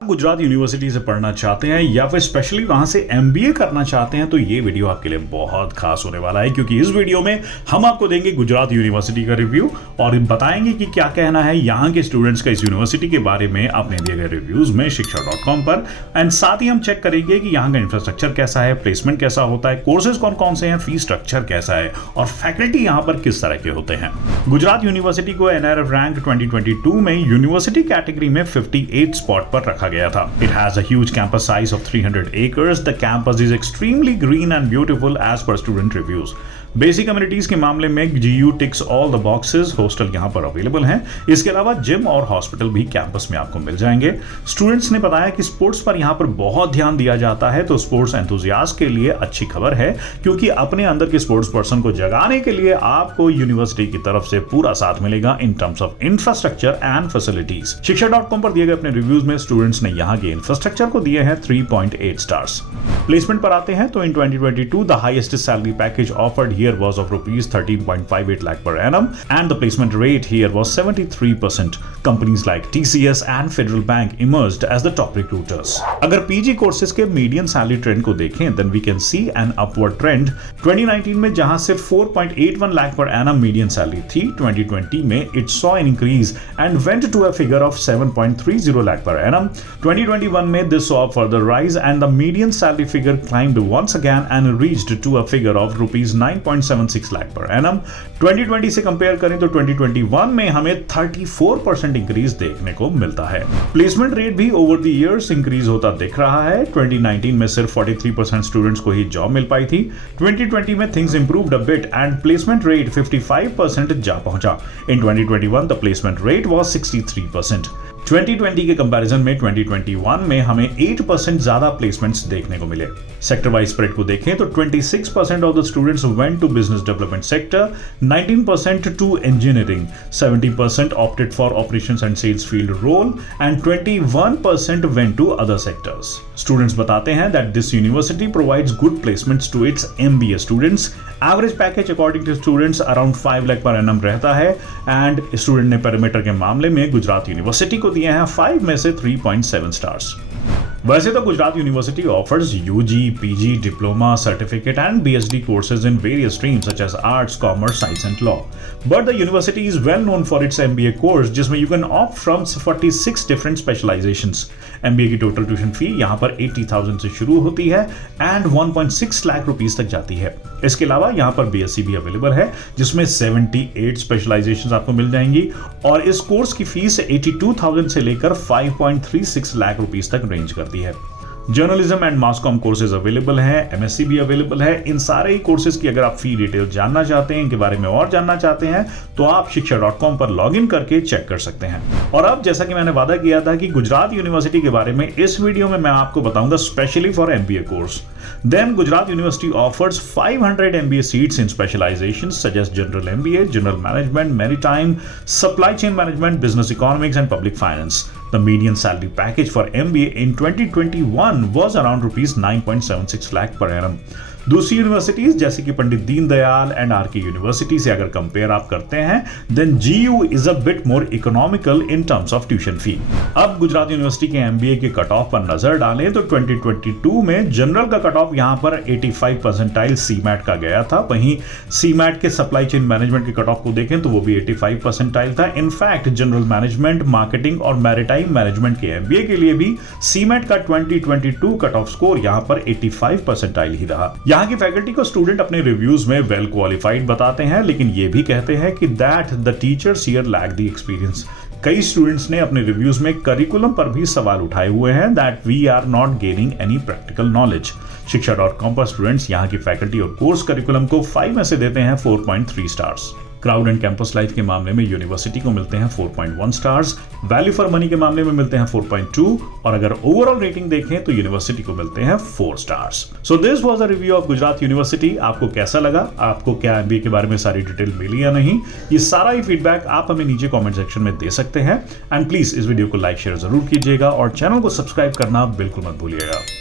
Gujarat university से पढ़ना चाहते हैं या फिर स्पेशली वहां से एमबीए करना चाहते हैं तो ये वीडियो आपके लिए बहुत खास होने वाला है, क्योंकि इस वीडियो में हम आपको देंगे गुजरात यूनिवर्सिटी का रिव्यू और बताएंगे कि क्या कहना है यहाँ के स्टूडेंट्स का इस यूनिवर्सिटी के बारे में अपने दिए गए रिव्यूज में शिक्षा.com पर। एंड साथ ही हम चेक करेंगे कि यहाँ का इंफ्रास्ट्रक्चर कैसा है, प्लेसमेंट कैसा होता है, कोर्सेज कौन कौन से हैं, फीस स्ट्रक्चर कैसा है और फैकल्टी यहाँ पर किस तरह के होते हैं। गुजरात यूनिवर्सिटी को एनआरएफ रैंक 2022 में यूनिवर्सिटी कैटेगरी में 58 स्पॉट पर रखा गया था। It has a huge campus size of 300 acres. The campus is extremely green and beautiful as per student reviews. Basic communities के मामले में GU ticks all the boxes, hostel यहाँ पर अवेलेबल हैं। इसके अलावा जिम और हॉस्पिटल भी कैंपस में आपको मिल जाएंगे। स्टूडेंट्स ने बताया कि स्पोर्ट्स पर यहाँ पर बहुत ध्यान दिया जाता है, तो स्पोर्ट्स एंथुजियास्ट के लिए अच्छी खबर है, क्योंकि अपने अंदर के स्पोर्ट्स पर्सन को जगाने के लिए आपको यूनिवर्सिटी की तरफ से पूरा साथ मिलेगा in terms of infrastructure and facilities. शिक्षा.com पर दिए गए अपने रिव्यूज में स्टूडेंट्स ने यहाँ के इंफ्रास्ट्रक्चर को दिए हैं 3.8 स्टार्स। प्लेसमेंट पर आते हैं तो इन 2022 the highest salary package offered here was of rupees 13.58 lakh per annum and the placement rate here was 73%. Companies like TCS and Federal Bank emerged as the top recruiters. अगर PG courses के median salary trend को देखें then we can see an upward trend. 2019 में जहां सिर्फ 4.81 lakh per annum median salary थी, 2020 में it saw an increase and went to a figure of 7.30 lakh per annum. 2021 में this saw a further rise and the median salary figure climbed once again and reached to a figure of rupees 9.76 lakh per annum. 2020 से compare करें तो 2021 में हमें 34% increase देखने को मिलता है। प्लेसमेंट रेट भी ओवर द इयर्स इंक्रीज होता दिख रहा है। 2019 में सिर्फ 43% स्टूडेंट्स को ही जॉब मिल पाई थी। 2020 में things improved a bit and placement rate 55% जा पहुंचा। इन 2021 द प्लेसमेंट रेट वाज 63%। 2020 के कंपैरिजन में 2021 में हमें 8% ज्यादा प्लेसमेंट्स देखने को मिले। सेक्टर वाइज स्प्रेड को देखें तो 26% of the students went to business development sector, 19% to engineering, 70% opted for operations and sales field role and 21% went to other sectors. Students बताते हैं that this university provides good placements to its MBA students. Average package according to students around 5 lakh per annum रहता है and student ने parameter के मामले में Gujarat university को दिए हैं 5 में से 3.7 स्टार्स। वैसे तो Gujarat university offers UG, PG, diploma, certificate and BSD courses in various streams such as arts, commerce, science and law, but the university is well known for its MBA course जिसमें you can opt from 46 different specialisations. MBA की total tuition fee यहाँ पर 80,000 से शुरू होती है and 1.6 lakh rupees तक जाती है। इसके अलावा यहाँ पर बीएससी भी अवेलेबल है जिसमें 78 स्पेशलाइजेशंस आपको मिल जाएंगी और इस कोर्स की फीस 82,000 से लेकर 5.36 लाख रुपीस तक रेंज करती है। Journalism and mass com courses available है, एमएससी भी अवेलेबल है। इन सारे ही कोर्सेज की अगर आप फी डिटेल जानना चाहते हैं, इनके बारे में और जानना चाहते हैं तो आप शिक्षा.com पर लॉगिन करके चेक कर सकते हैं। और अब जैसा कि मैंने वादा किया था कि गुजरात यूनिवर्सिटी के बारे में इस वीडियो में मैं आपको बताऊंगा specially for MBA course. Then Gujarat University offers 500 MBA seats in specializations such as General MBA, General Management, Maritime, Supply Chain Management, Business Economics and Public Finance. The median salary package for MBA in 2021 was around rupees 9.76 lakh per annum. दूसरी universities जैसे कि Pandit Deendayal and RK university से अगर compare आप करते हैं then GU is a bit more economical in terms of tuition fee. अब Gujarat university के एमबीए के कट ऑफ पर नजर डालें तो 2022 में जनरल का कट ऑफ यहां पर 85 परसेंटाइल सीमैट का गया था। वहीं सीमैट के सप्लाई चेन मैनेजमेंट के कट ऑफ को देखें तो वो भी 85 परसेंटाइल था। इनफैक्ट जनरल मैनेजमेंट, मार्केटिंग और मैरिटाइम मैनेजमेंट के एमबीए के लिए भी सीमैट का 2022 कट ऑफ स्कोर यहां पर 85 परसेंटाइल ही रहा। यहाँ की फैकल्टी को स्टूडेंट अपने रिव्यूज में वेल क्वालिफाइड बताते हैं, लेकिन ये भी कहते हैं कि that the teachers here lack the experience. कई स्टूडेंट्स ने अपने रिव्यूज में करिकुलम पर भी सवाल उठाए हुए हैं that we are not gaining any practical knowledge. शिक्षा.com पर स्टूडेंट्स यहाँ की फैकल्टी और कोर्स करिकुलम को 5 में से देते हैं 4.3 stars. Crowd and campus life के मामले में यूनिवर्सिटी को मिलते हैं 4.1 स्टार्स, वैल्यू फॉर मनी के मामले में मिलते हैं 4.2 और अगर ओवरऑल रेटिंग देखें तो यूनिवर्सिटी को मिलते हैं 4 stars. So this was the review of Gujarat university. आपको कैसा लगा? आपको क्या एमबीए के बारे में सारी डिटेल मिली या नहीं? ये सारा ही फीडबैक आप हमें नीचे कॉमेंट सेक्शन में दे सकते हैं एंड प्लीज इस वीडियो को लाइक शेयर जरूर कीजिएगा और चैनल को सब्सक्राइब करना बिल्कुल मत भूलिएगा।